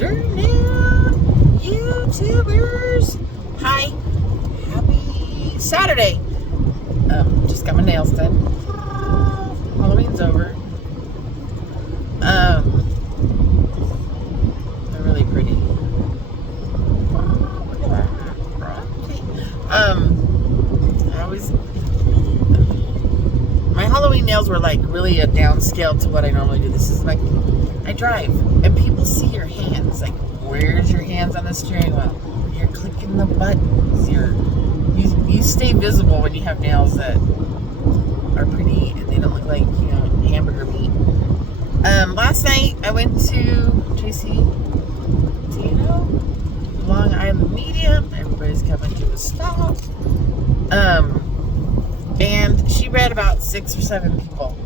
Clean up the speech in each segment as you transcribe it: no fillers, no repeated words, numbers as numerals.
afternoon, YouTubers. Hi, happy Saturday. Just got my nails done. Halloween's over. They're really pretty. Look at that. I always, my Halloween nails were like really a downscale to what I normally do. This is like, I drive and people see your hands. Like, where's your hands on the steering wheel? You're clicking the buttons. You stay visible when you have nails that are pretty and they don't look like, hamburger meat. Last night I went to JC Tino, Long Island Medium. Everybody's coming to a stop. And she read about 6 or 7 people.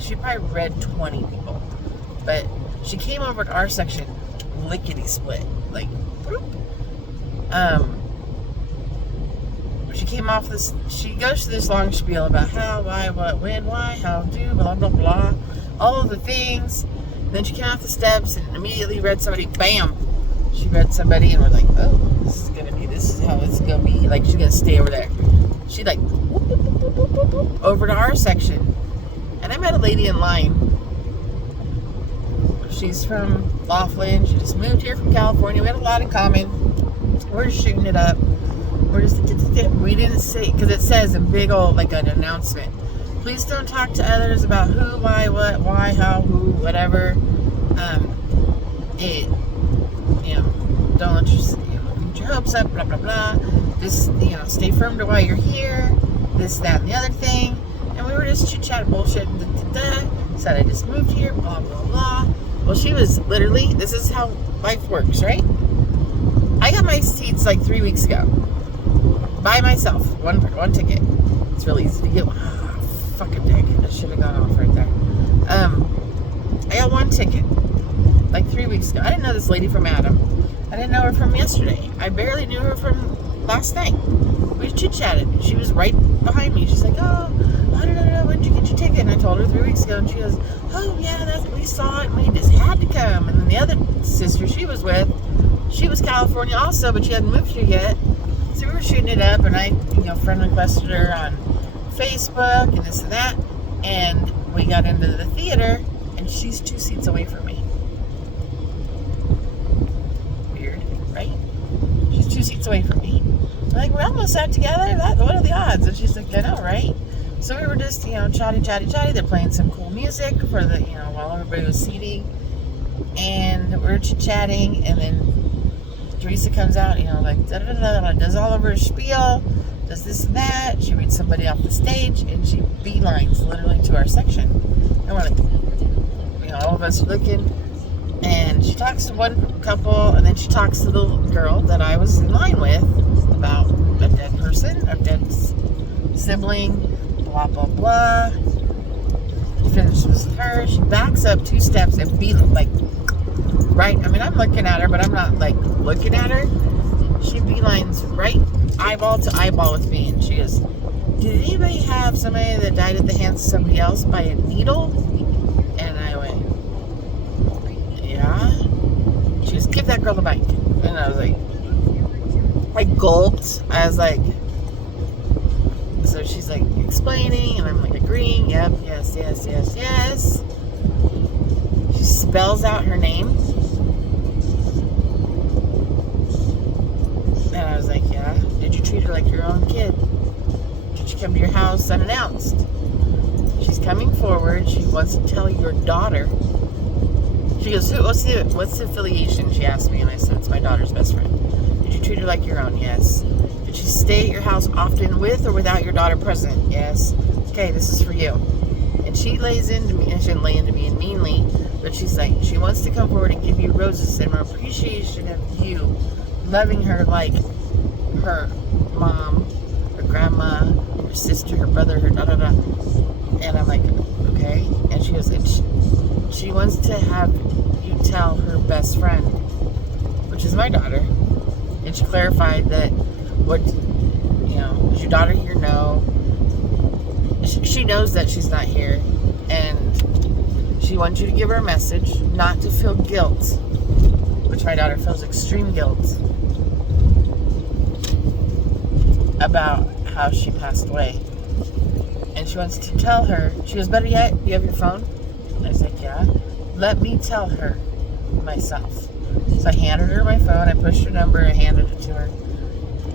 She probably read 20 people. But she came over to our section lickety split. Like, whoop. She came off this, she goes to this long spiel about how, why, what, when, why, how, do, blah, blah, blah. All of the things. And then she came off the steps and immediately read somebody, bam. She read somebody and we're like, oh, this is how it's gonna be. Like, she's gonna stay over there. She like, whoop, whoop, whoop, whoop, whoop, whoop, over to our section. And I met a lady in line. She's from Laughlin. She just moved here from California. We had a lot in common. We're shooting it up. We didn't say, because it says in big old, like an announcement, please don't talk to others about who, why, what, why, how, who, whatever. Don't let get your hopes up, blah, blah, blah. Just, stay firm to why you're here, this, that, and the other thing. And we were just chit-chat bullshit, said I just moved here, blah, blah, blah. Well, she was literally, this is how life works, right? I got my seats like 3 weeks ago. By myself. One ticket. It's really easy to get. Fucking dick. I should have gone off right there. I got one ticket. Like 3 weeks ago. I didn't know this lady from Adam. I didn't know her from yesterday. I barely knew her from last night. We chit-chatted. She was right behind me. She's like, oh, I don't know, when did you get your ticket? And I told her 3 weeks ago, and she goes, oh yeah, we saw it, and we just had to come. And then the other sister she was with, she was California also, but she hadn't moved here yet. So we were shooting it up, and I, friend requested her on Facebook and this and that, and we got into the theater, and she's 2 seats away from me. Weird, right? She's 2 seats away from me. I'm like, we're almost sat together. What are the odds? And she's like, I know, right? So we were just, chatty. They're playing some cool music for the, while everybody was seating, and we're chatting, and then Teresa comes out, like, does all of her spiel, does this and that. She reads somebody off the stage, and she beelines literally to our section. And we're like, all of us are looking, and she talks to one couple, and then she talks to the girl that I was in line with about a dead person, a dead sibling, blah, blah, blah. She finishes with her. She backs up 2 steps and like, right, I'm looking at her, but I'm not like looking at her. She beelines right eyeball to eyeball with me, and she goes, did anybody have somebody that died at the hands of somebody else by a needle? And I went, yeah. She goes, give that girl the mic. And I was like, I gulped. I was like, so she's like explaining, and I'm like agreeing, yep, yes. She spells out her name. And I was like, yeah. Did you treat her like your own kid? Did she come to your house unannounced? She's coming forward. She wants to tell your daughter. She goes, what's the affiliation? She asked me, and I said, it's my daughter's best friend. Did you treat her like your own? Yes. Did she stay at your house often with or without your daughter present? Yes. Okay, this is for you. And she lays into me, and she didn't lay into me meanly, but she's like, she wants to come forward and give you roses in appreciation of you loving her like her mom, her grandma, her sister, her brother, her da-da-da. And I'm like, okay. And she goes, and she wants to have you tell her best friend, which is my daughter. And she clarified that, is your daughter here? No. She knows that she's not here. And she she wants you to give her a message not to feel guilt, which my daughter feels extreme guilt about how she passed away. And she wants to tell her, she goes, better yet, you have your phone? And I was like, yeah. Let me tell her myself. So I handed her my phone, I pushed her number, I handed it to her.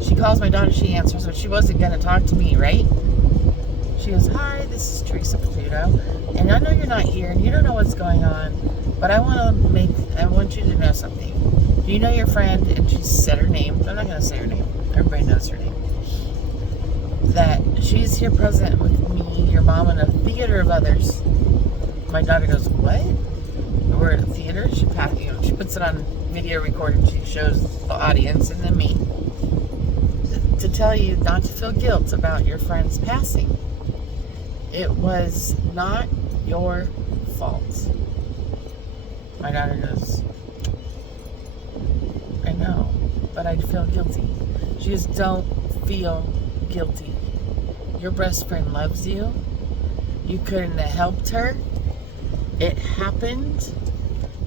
She calls my daughter, she answers, but she wasn't going to talk to me, right? She goes, hi, this is Teresa Peludo, and I know you're not here, and you don't know what's going on, but I want you to know something. Do you know your friend? And she said her name. I'm not going to say her name. Everybody knows her name. That she's here present with me, your mom, and a theater of others. My daughter goes, what? We're at a theater? She puts it on video recorded. She shows the audience and then me. To tell you not to feel guilt about your friend's passing. It was not your fault. My daughter goes, I know, but I feel guilty. She goes, don't feel guilty. Your best friend loves you. You couldn't have helped her. It happened.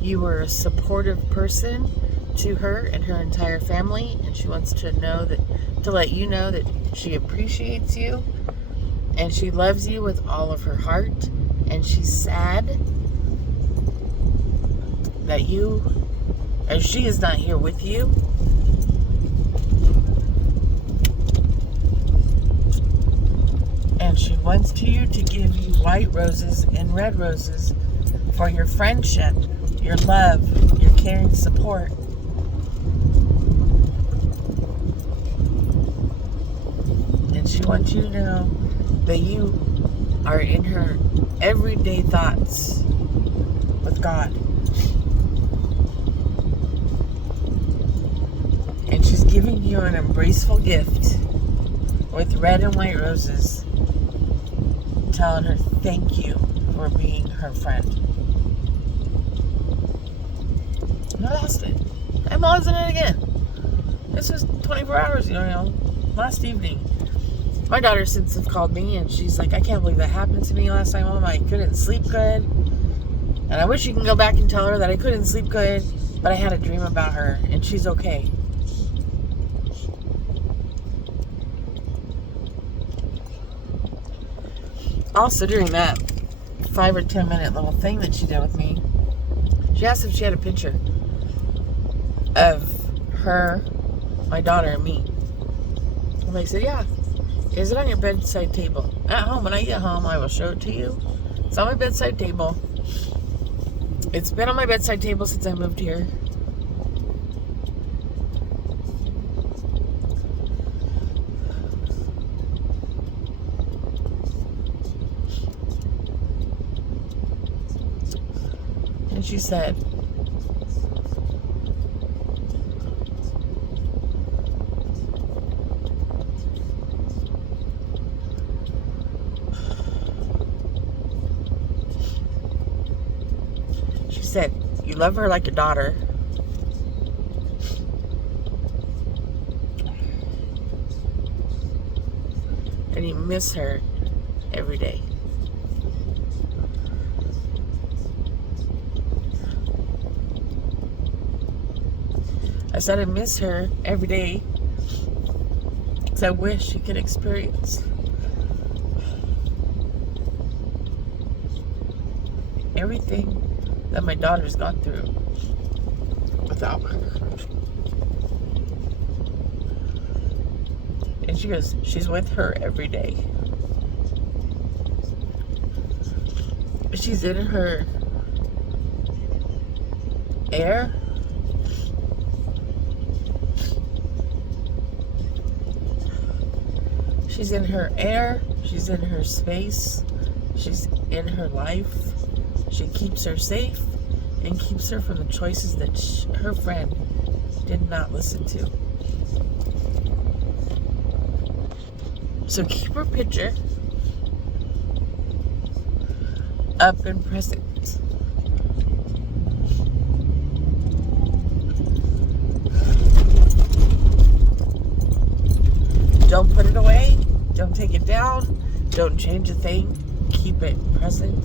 You were a supportive person to her and her entire family, and she wants to let you know that she appreciates you and she loves you with all of her heart, and she's sad that she is not here with you. And she wants you to give you white roses and red roses for your friendship, your love, your caring support. And she wants you to know that you are in her everyday thoughts with God. And she's giving you an embraceful gift with red and white roses, telling her thank you for being her friend. And I lost it. I'm losing it again. This was 24 hours, last evening. My daughter since have called me and she's like, I can't believe that happened to me last night, Mom. I couldn't sleep good. And I wish you can go back and tell her that I couldn't sleep good, but I had a dream about her and she's okay. Also, during that 5 or 10 minute little thing that she did with me, she asked if she had a picture of her, my daughter, and me. And I said, yeah. Is it on your bedside table? At home. When I get home, I will show it to you. It's on my bedside table. It's been on my bedside table since I moved here. And she said, you love her like a daughter. And you miss her every day. I said I miss her every day because I wish she could experience everything that my daughter's gone through without her. And she goes, she's with her every day. She's in her air. She's in her air. She's in her space. She's in her life. She keeps her safe and keeps her from the choices that her friend did not listen to. So keep her picture up and present. Don't put it away. Don't take it down. Don't change a thing. Keep it present.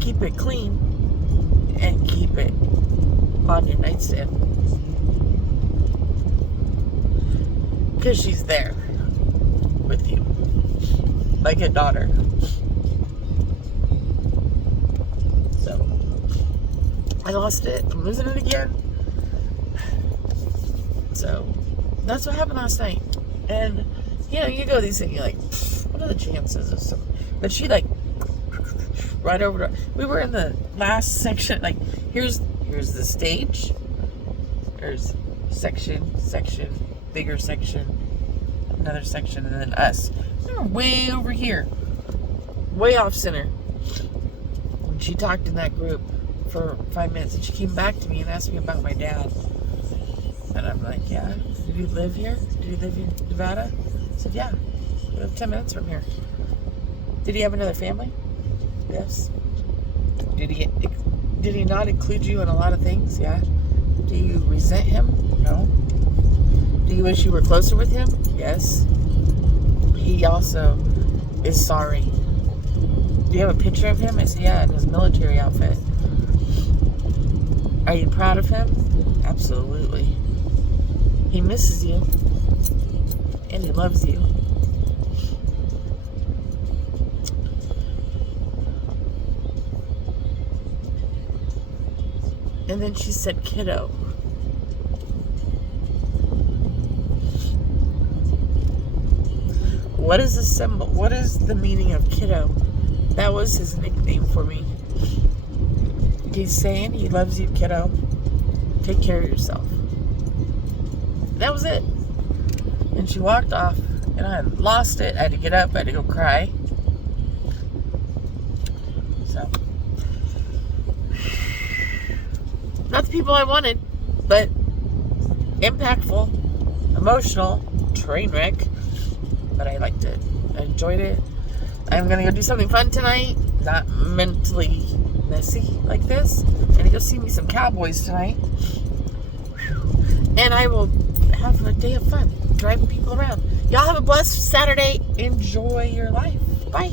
Keep it clean. and keep it on your nightstand. Because she's there with you. Like a daughter. So, I lost it. I'm losing it again. So, that's what happened last night. And, you know, you go these things, you're like, what are the chances of some... But she, like, right over to... We were in the last section. Like, here's the stage. There's section, bigger section, another section, and then us. We were way over here. Way off center. And she talked in that group for 5 minutes, and she came back to me and asked me about my dad. And I'm like, yeah, did he live here? Did he live in Nevada? I said, yeah, we live 10 minutes from here. Did he have another family? Yes. Did he not include you in a lot of things? Yeah. Do you resent him? No. Do you wish you were closer with him? Yes. He also is sorry. Do you have a picture of him? I said, yeah, in his military outfit. Are you proud of him? Absolutely. He misses you. And he loves you. And then she said, kiddo. What is the symbol? What is the meaning of kiddo? That was his nickname for me. He's saying he loves you, kiddo. Take care of yourself. That was it. And she walked off, and I lost it. I had to get up. I had to go cry. So, not the people I wanted, but impactful, emotional, train wreck. But I liked it. I enjoyed it. I'm going to go do something fun tonight. Not mentally messy like this. I'm going to go see me some cowboys tonight. And I will have a day of fun driving people around. Y'all have a blessed Saturday. Enjoy your life. Bye.